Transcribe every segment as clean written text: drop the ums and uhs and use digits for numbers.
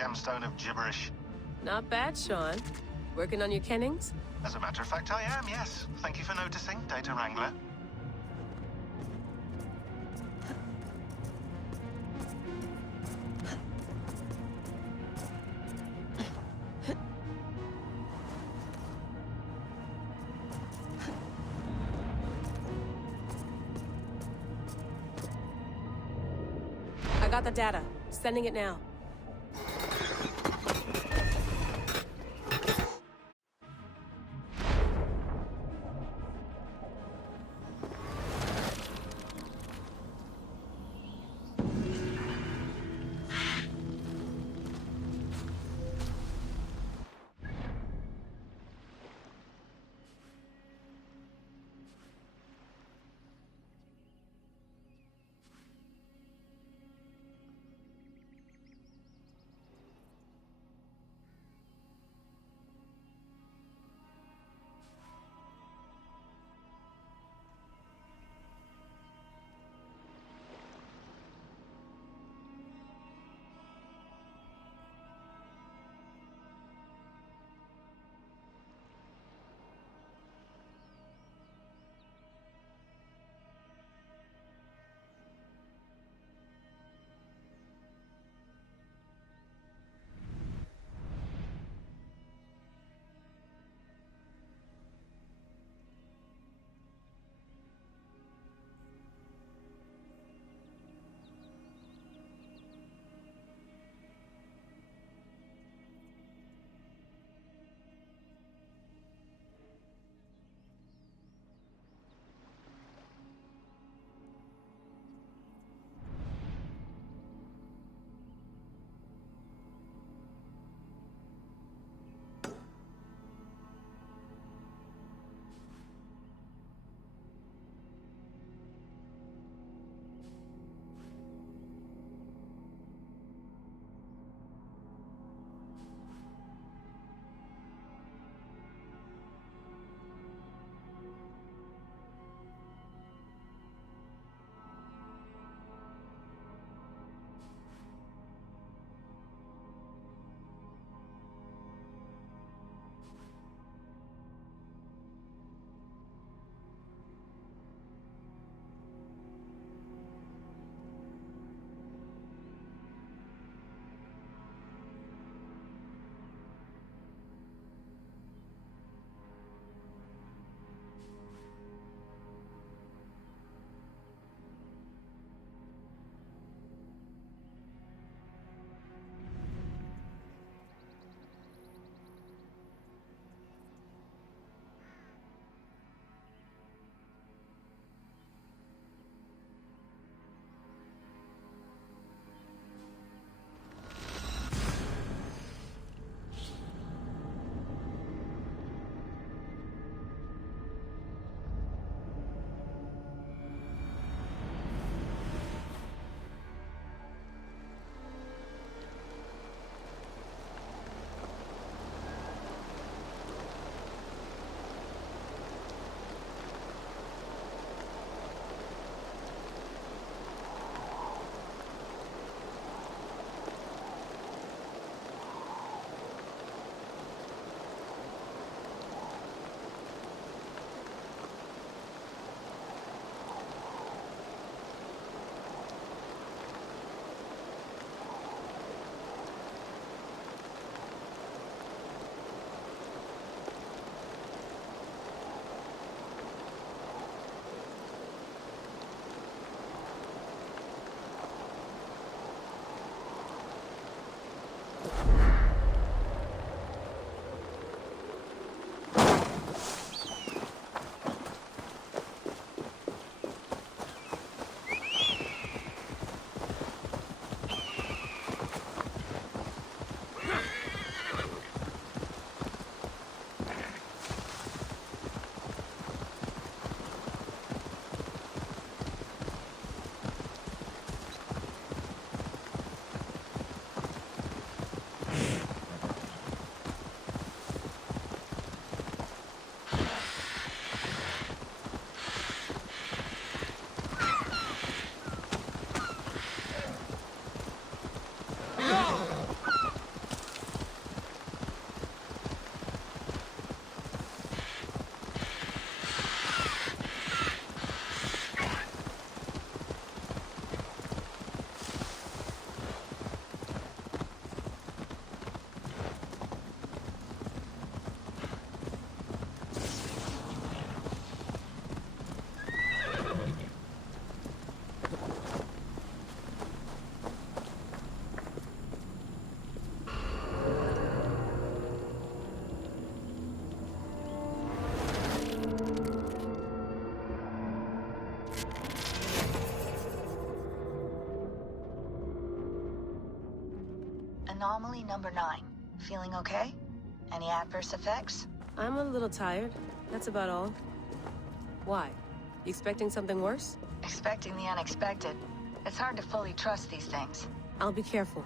gemstone of gibberish. Not bad, Sean. Working on your kennings? As a matter of fact, I am, yes. Thank you for noticing, Data Wrangler. I got the data. Sending it now. anomaly number 9. Feeling okay? Any adverse effects? I'm a little tired. That's about all. Why? You expecting something worse? Expecting the unexpected. It's hard to fully trust these things. I'll be careful.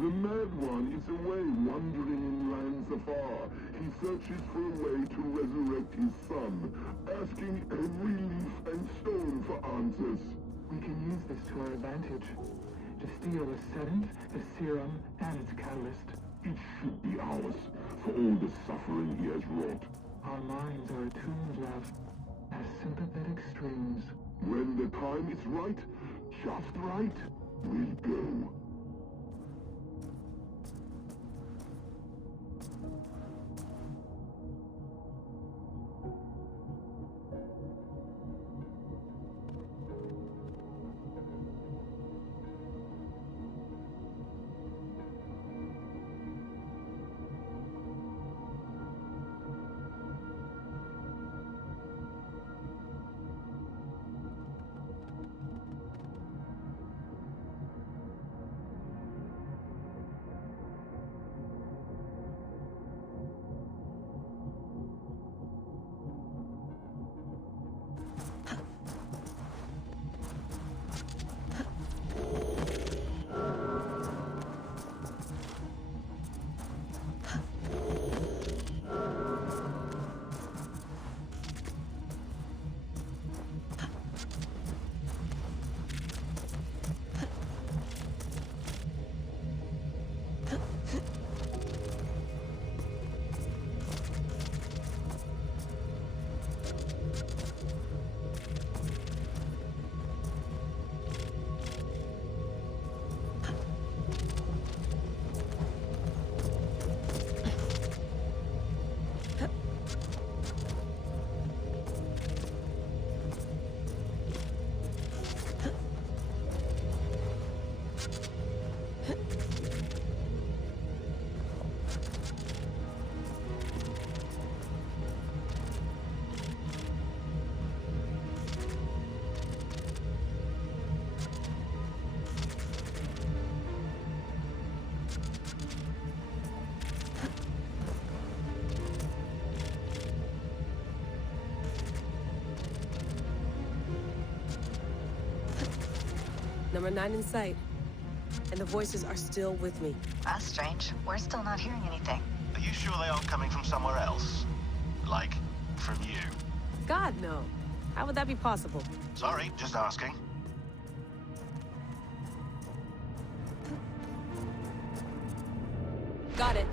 The mad one is away wandering in lands afar. He searches for a way to resurrect his son, asking every leaf and stone for answers. We can use this to our advantage. To steal the sedent, the serum, and its catalyst. It should be ours, for all the suffering he has wrought. Our minds are attuned, love, as sympathetic strings. When the time is right, just right, we'll go. Number 9 in sight. And the voices are still with me. That's strange. We're still not hearing anything. Are you sure they aren't coming from somewhere else? Like, from you? God, no. How would that be possible? Sorry, just asking. Got it.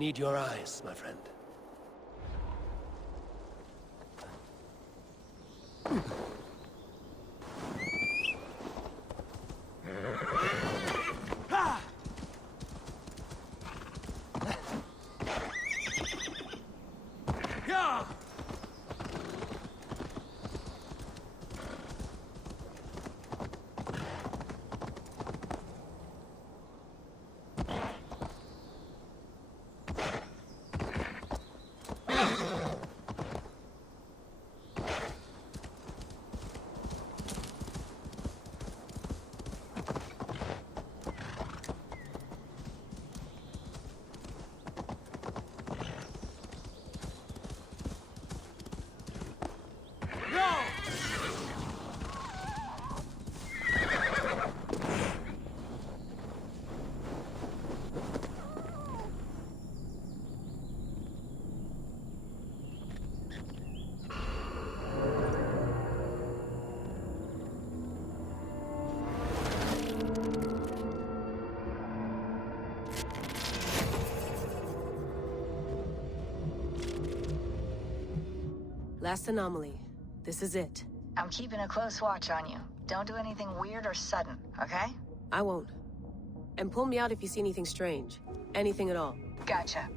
need your eyes, my friend. Last anomaly. This is it. I'm keeping a close watch on you. Don't do anything weird or sudden, okay? I won't. And pull me out if you see anything strange. Anything at all. Gotcha.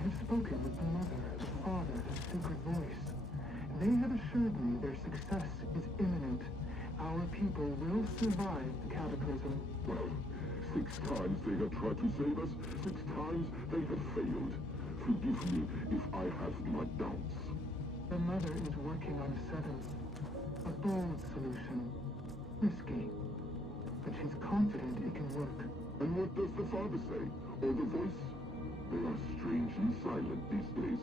have spoken with the mother, the father, the sacred voice. They have assured me their success is imminent. Our people will survive the cataclysm. Well, 6 times they have tried to save us, 6 times they have failed. Forgive me if I have my doubts. The mother is working on a 7th. A bold solution. Risky. But she's confident it can work. And what does the father say? Or the voice? They are strangely silent these days.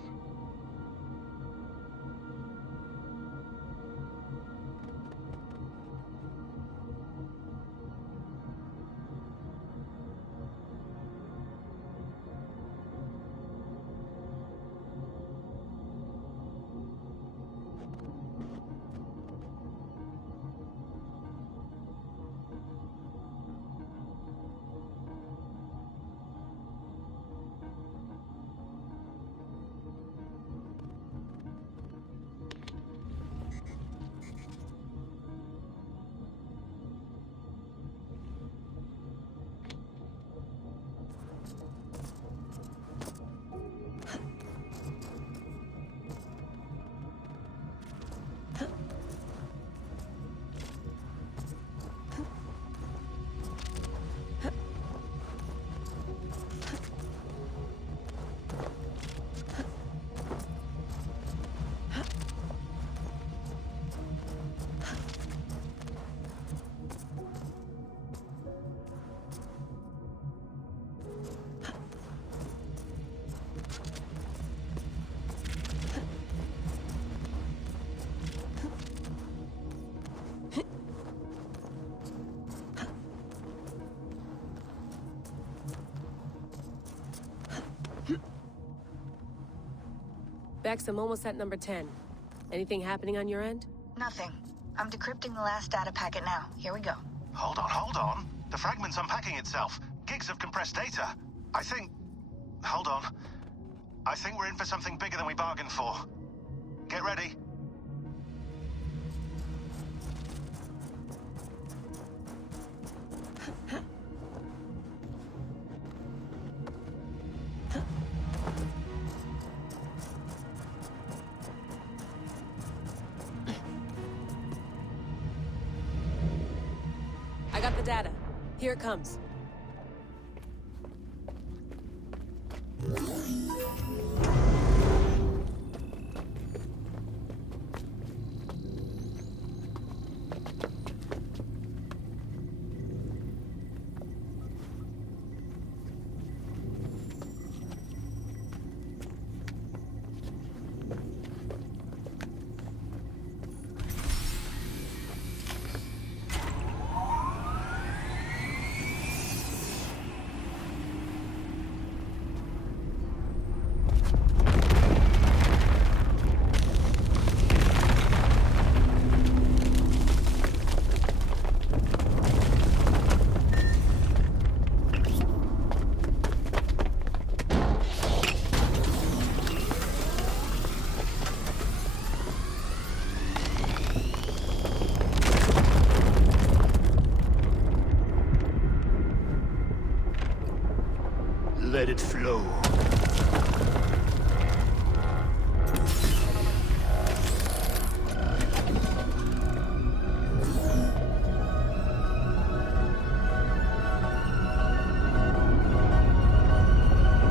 Bex, I'm almost at number 10. Anything happening on your end? Nothing. I'm decrypting the last data packet now. Here we go. Hold on, hold on. The fragment's unpacking itself. Gigs of compressed data. I think... Hold on. I think we're in for something bigger than we bargained for. Get ready. I got the data. Here it comes. Let it flow.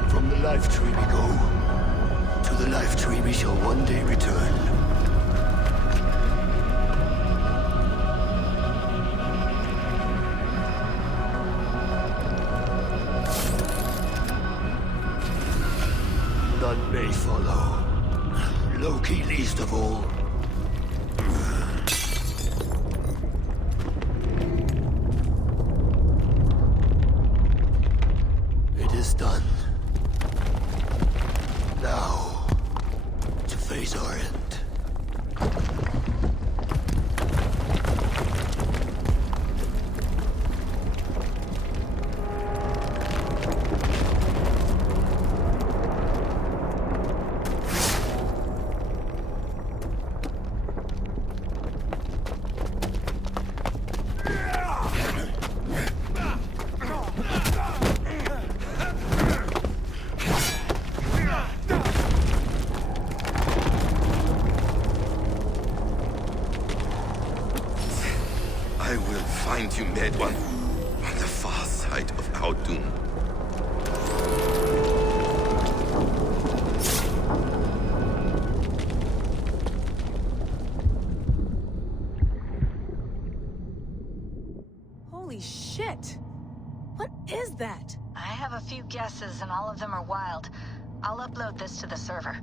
From the life tree we go. To the life tree we shall one day return. None may follow. Loki least of all. It is done. Now, to face our end. You met one on the far side of our doom. Holy shit! What is that? I have a few guesses, and all of them are wild. I'll upload this to the server.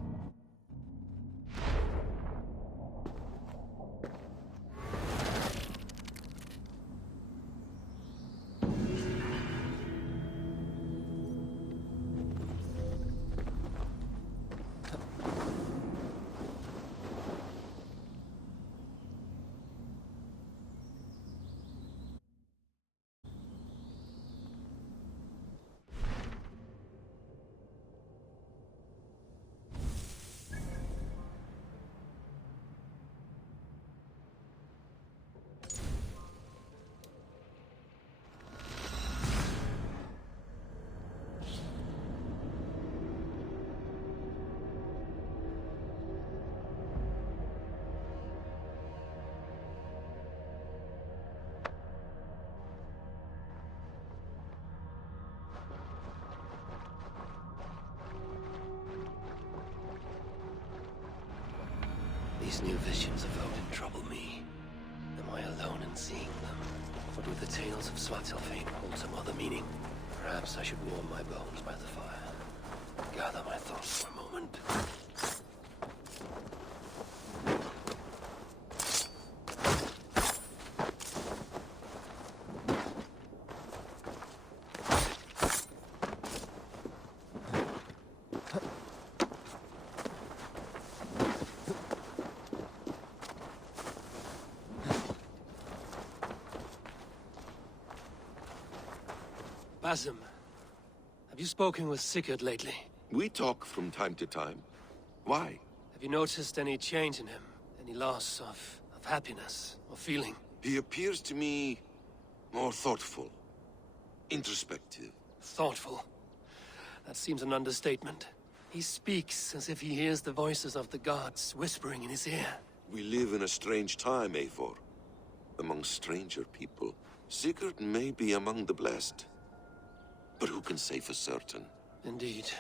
These new visions of Odin trouble me. Am I alone in seeing them? Or do the tales of Svartalfheim hold some other meaning? Perhaps I should warm my bones by the fire. Gather my thoughts for a moment. Basim, have you spoken with Sigurd lately? We talk from time to time. Why? Have you noticed any change in him? Any loss of happiness or feeling? He appears to me more thoughtful, introspective. Thoughtful? That seems an understatement. He speaks as if he hears the voices of the gods whispering in his ear. We live in a strange time, Eivor. Among stranger people. Sigurd may be among the blessed. But who can say for certain? Indeed.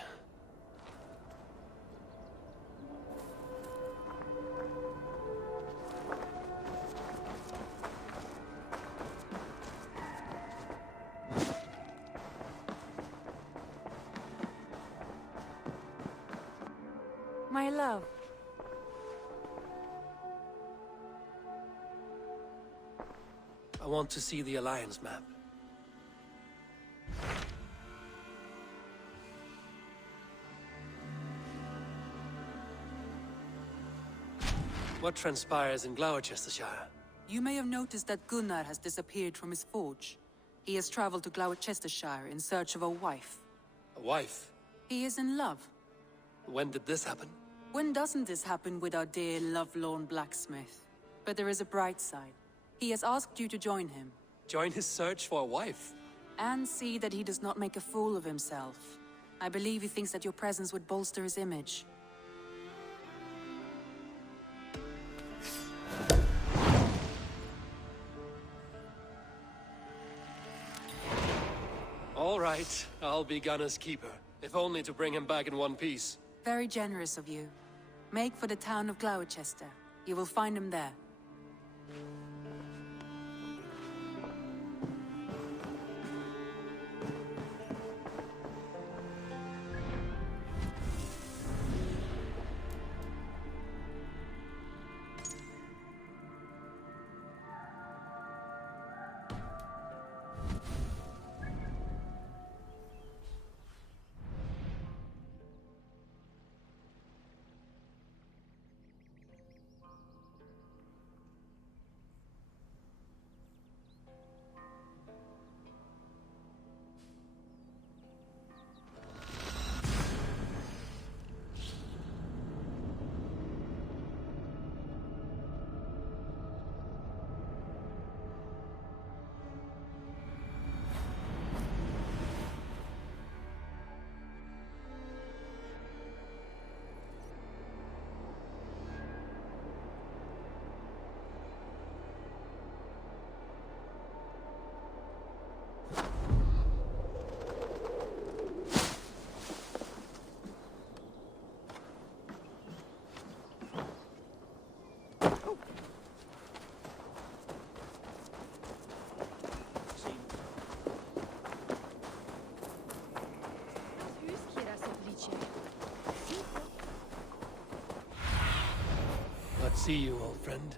My love. I want to see the Alliance map. What transpires in Gloucestershire? You may have noticed that Gunnar has disappeared from his forge. He has traveled to Gloucestershire in search of a wife. A wife? He is in love. When did this happen? When doesn't this happen with our dear lovelorn blacksmith? But there is a bright side. He has asked you to join him. Join his search for a wife? And see that he does not make a fool of himself. I believe he thinks that your presence would bolster his image. All right, I'll be Gunner's keeper, if only to bring him back in one piece. Very generous of you. Make for the town of Gloucester. You will find him there. see you, old friend.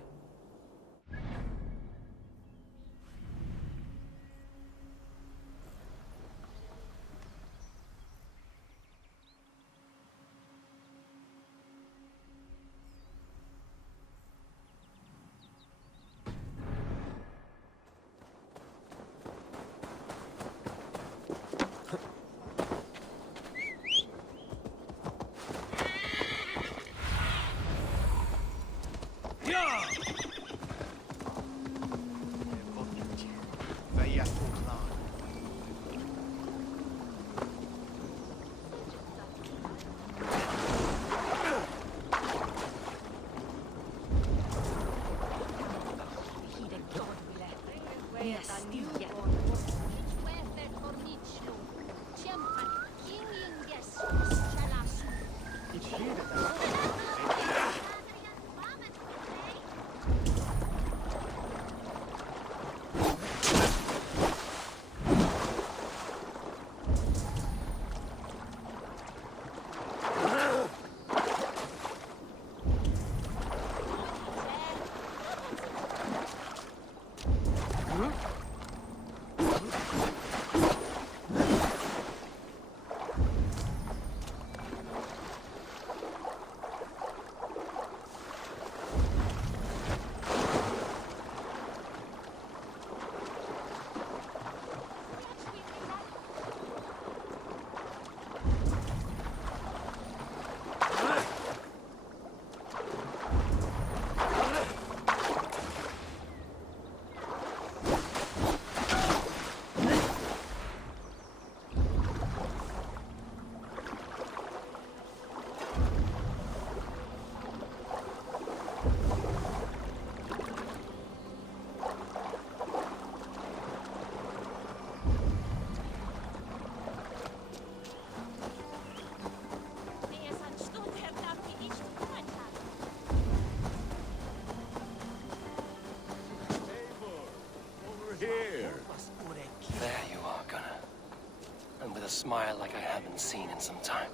A smile like I haven't seen in some time.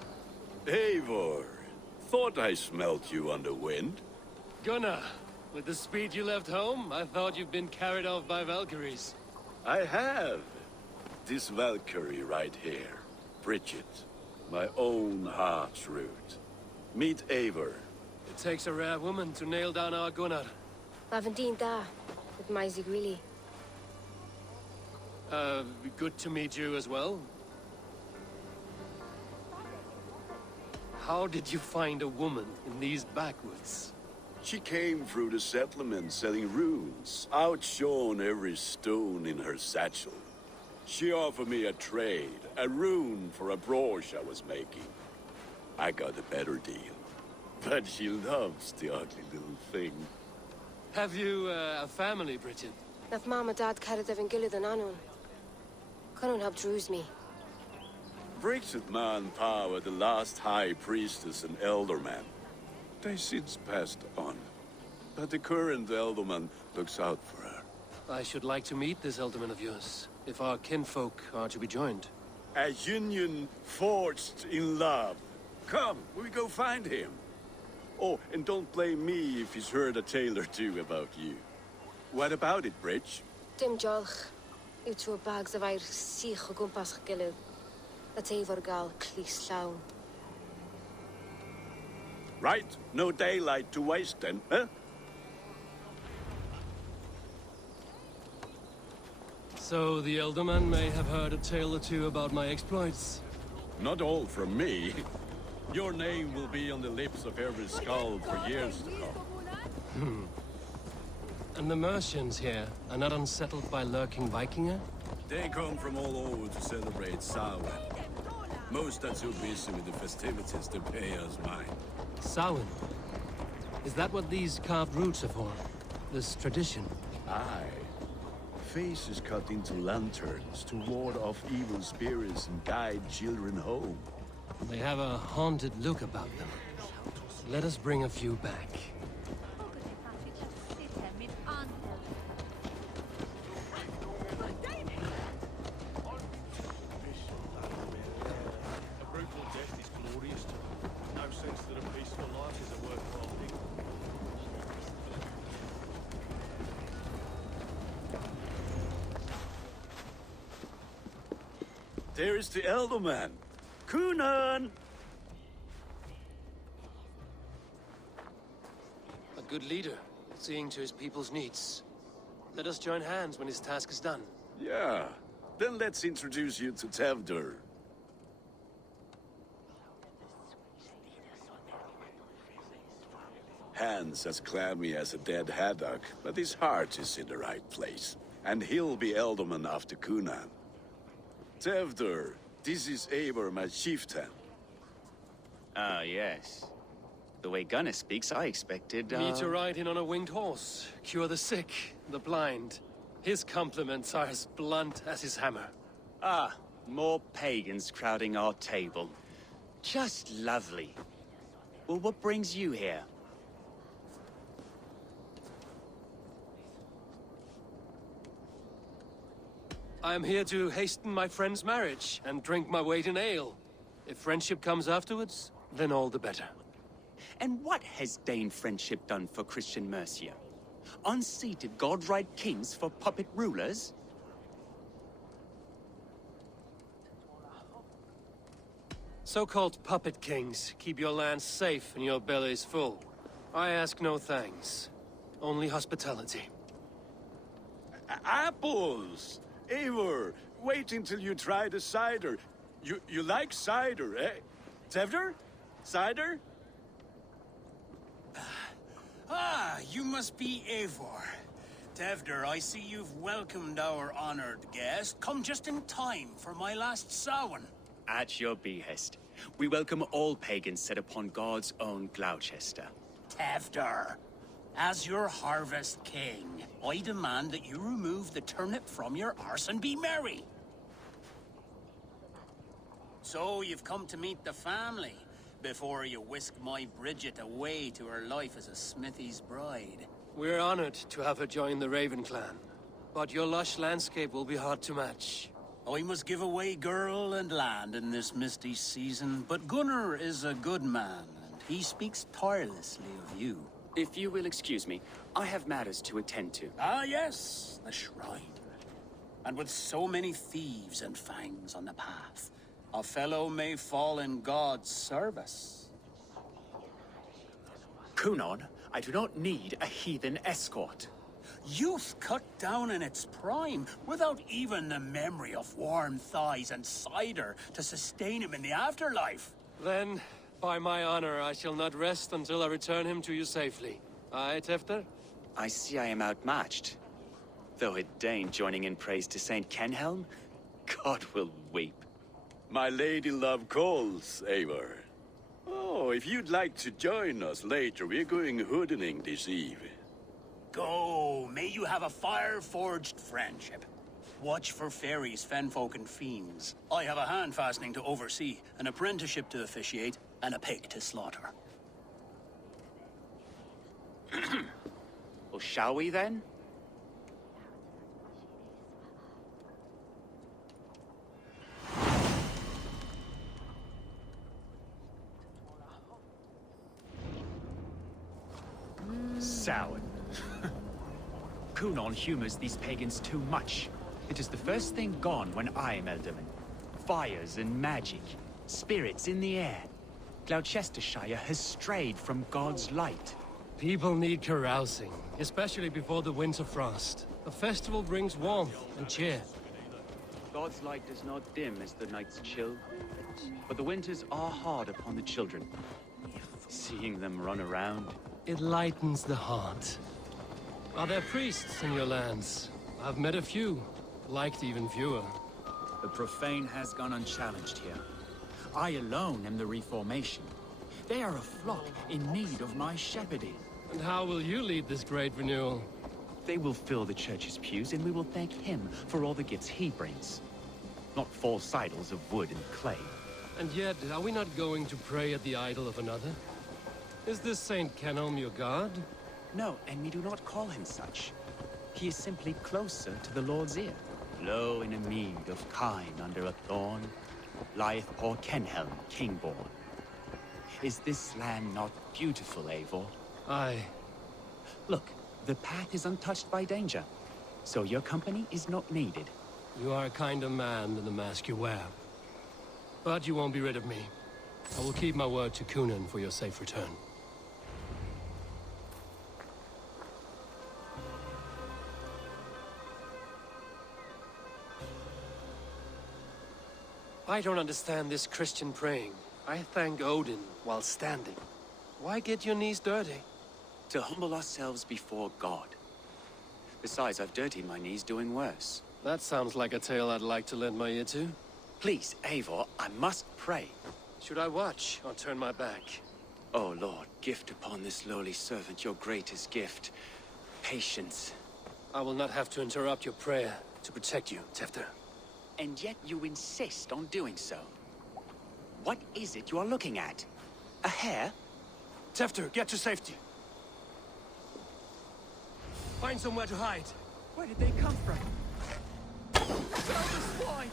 Eivor, thought I smelt you on the wind. Gunnar, with the speed you left home, I thought you'd been carried off by Valkyries. I have. This Valkyrie right here, Bridget, my own heart's root. Meet Eivor. It takes a rare woman to nail down our Gunnar. Lavendine da, with my Zigrilli. Good to meet you as well. How did you find a woman in these backwoods? She came through the settlement selling runes, outshone every stone in her satchel. She offered me a trade, a rune for a brooch I was making. I got a better deal. But she loves the ugly little thing. Have you a family, Bridget? Naf mama dad carried evan gillid an anun. Cannon have drews me. Bridget manpower, the last high priestess and elderman. They since passed on. But the current elderman looks out for her. I should like to meet this elderman of yours, if our kinfolk are to be joined. A union forged in love. Come, we go find him. Oh, and don't blame me if he's heard a tale or two about you. What about it, Bridge? Dim jolch. You threw bags of air sich o gwmpas gillid. That's Eivor gal clis llawn. Right, no daylight to waste then, huh? So the elderman may have heard a tale or two about my exploits. Not all from me. Your name will be on the lips of every skull for years to come. And the merchants here are not unsettled by lurking Vikinger? They come from all over to celebrate Samhain. Most are too busy with the festivities to pay us mind. Samhain? Is that what these carved roots are for? This tradition? Aye. Faces cut into lanterns to ward off evil spirits and guide children home. They have a haunted look about them. Let us bring a few back. there is the Elderman. Kunan! A good leader, seeing to his people's needs. Let us join hands when his task is done. Yeah. Then let's introduce you to Tevder. Hands as clammy as a dead haddock, but his heart is in the right place. And he'll be Elderman after Kunan. Tevder, this is Eivor, my chieftain. Ah, yes. The way Gunnar speaks, I expected, Me to ride in on a winged horse, cure the sick, the blind. His compliments are as blunt as his hammer. Ah, more pagans crowding our table. Just lovely. Well, what brings you here? I am here to hasten my friend's marriage and drink my weight in ale. If friendship comes afterwards, then all the better. And what has Dane friendship done for Christian Mercia? Unseated godright kings for puppet rulers? So-called puppet kings keep your lands safe and your bellies full. I ask no thanks, only hospitality. Apples! Eivor, wait until you try the cider. You like cider, eh? Tevder? Cider? Ah, you must be Eivor. Tevder, I see you've welcomed our honored guest. Come just in time for my last Samhain. At your behest. We welcome all pagans set upon God's own Gloucester. Tevder, as your harvest king, I demand that you remove the turnip from your arse and be merry. So you've come to meet the family, before you whisk my Bridget away to her life as a smithy's bride. We're honored to have her join the Raven clan, but your lush landscape will be hard to match. I must give away girl and land in this misty season, but Gunnar is a good man, and he speaks tirelessly of you. If you will excuse me, I have matters to attend to. Ah, yes, the shrine. And with so many thieves and fangs on the path, a fellow may fall in God's service. Kunan, I do not need a heathen escort. Youth cut down in its prime, without even the memory of warm thighs and cider to sustain him in the afterlife. Then, by my honor, I shall not rest until I return him to you safely. Aye, Tefter? I see I am outmatched. Though a Dane joining in praise to Saint Kenhelm, God will weep. My lady love calls, Eivor. Oh, if you'd like to join us later, we're going hoodening this eve. Go, may you have a fire-forged friendship. Watch for fairies, fenfolk, and fiends. I have a hand fastening to oversee, an apprenticeship to officiate, and a pig to slaughter. Well, shall we then? Sour. Kunan humors these pagans too much. It is the first thing gone when I am Elderman. Fires and magic, spirits in the air. Gloucestershire has strayed from God's light. People need carousing, especially before the winter frost. A festival brings warmth and cheer. God's light does not dim as the nights chill, but the winters are hard upon the children. Seeing them run around, it lightens the heart. Are there priests in your lands? I've met a few, liked even fewer. The profane has gone unchallenged here. I alone am the Reformation. They are a flock in need of my shepherding. And how will you lead this great renewal? They will fill the church's pews, and we will thank him for all the gifts he brings. Not false idols of wood and clay. And yet, are we not going to pray at the idol of another? Is this Saint Kenhelm your god? No, and we do not call him such. He is simply closer to the Lord's ear. Low in a mead of kine under a thorn, lieth poor Kenhelm, king-born. Is this land not beautiful, Eivor? Aye. Look, the path is untouched by danger, so your company is not needed. You are a kinder man than the mask you wear. But you won't be rid of me. I will keep my word to Kunan for your safe return. I don't understand this Christian praying. I thank Odin while standing. Why get your knees dirty? To humble ourselves before God. Besides, I've dirtied my knees doing worse. That sounds like a tale I'd like to lend my ear to. Please, Eivor, I must pray. Should I watch or turn my back? Oh Lord, gift upon this lowly servant your greatest gift. Patience. I will not have to interrupt your prayer to protect you, Tefter. And yet you insist on doing so. What is it you are looking at? A hare? Tefter, get to safety. Find somewhere to hide. Where did they come from? Those swine!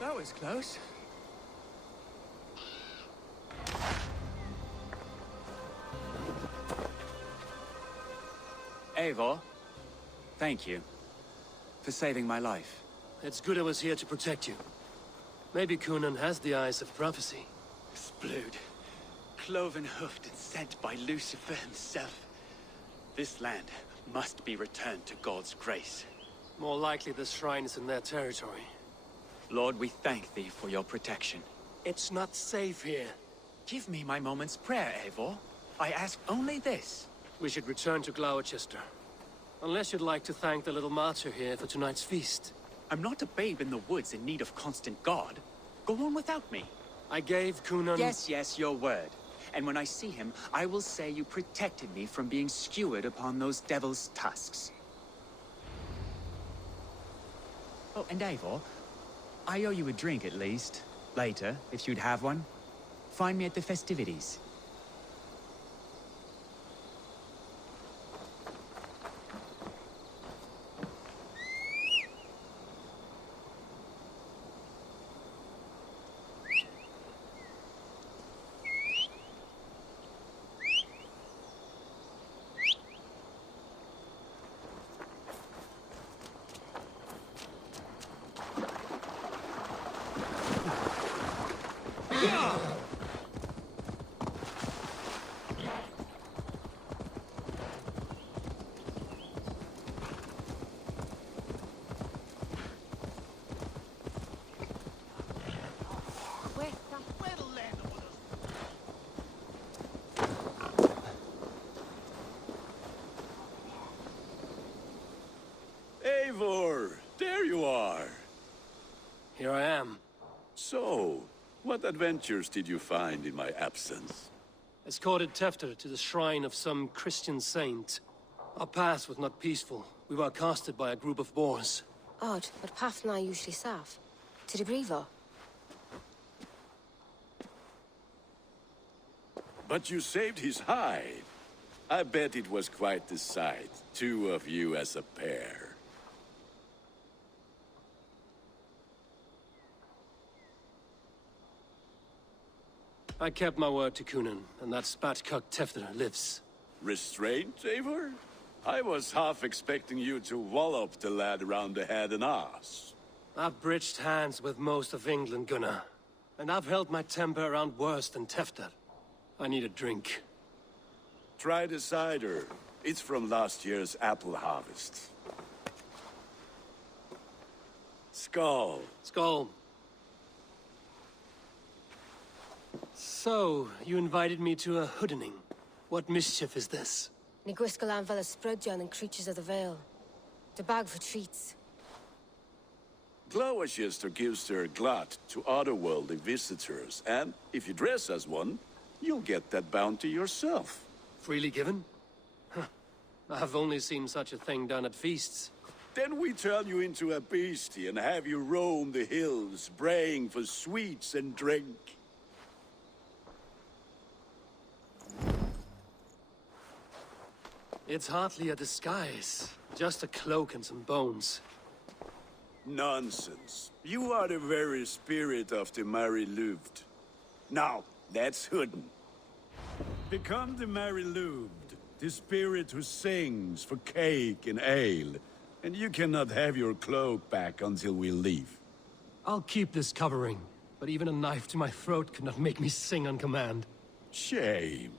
That was close. Eivor, thank you for saving my life. It's good I was here to protect you. Maybe Kunan has the eyes of prophecy. Splood, cloven-hoofed and sent by Lucifer himself. This land must be returned to God's grace. More likely the shrine is in their territory. Lord, we thank thee for your protection. It's not safe here. Give me my moment's prayer, Eivor. I ask only this. We should return to Gloucester. Unless you'd like to thank the little martyr here for tonight's feast. I'm not a babe in the woods in need of constant guard. Go on without me. I gave Kunan... Yes, your word. And when I see him, I will say you protected me from being skewered upon those devil's tusks. Oh, and Eivor, I owe you a drink at least. Later, if you'd have one. Find me at the festivities. Eivor, there you are. Here I am. So, what adventures did you find in my absence? Escorted Tefter to the shrine of some Christian saint. Our path was not peaceful. We were accosted by a group of boars. Odd, but path na usually safe. To the Grievo. But you saved his hide. I bet it was quite the sight. Two of you as a pair. I kept my word to Kunan, and that spatcock Tefter lives. Restraint, Eivor? I was half expecting you to wallop the lad around the head and ass. I've bridged hands with most of England, Gunnar. And I've held my temper around worse than Tefter. I need a drink. Try the cider. It's from last year's apple harvest. Skull. Skull. So, you invited me to a hoodening. What mischief is this? Ni gwisgalan fel ysbrydion and creatures of the Vale. The bag for treats. Gloucester gives their glut to otherworldly visitors, and if you dress as one, you'll get that bounty yourself. Freely given? Huh. I've only seen such a thing done at feasts. Then we turn you into a beastie and have you roam the hills, braying for sweets and drink. It's hardly a disguise. Just a cloak and some bones. Nonsense. You are the very spirit of the Mary Louved. Now, that's Hooden. Become the Mary Louved, the spirit who sings for cake and ale, and you cannot have your cloak back until we leave. I'll keep this covering, but even a knife to my throat could not make me sing on command. Shame.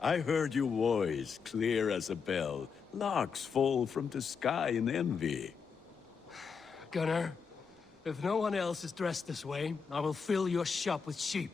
I heard your voice clear as a bell. Locks fall from the sky in envy. Gunnar, if no one else is dressed this way, I will fill your shop with sheep.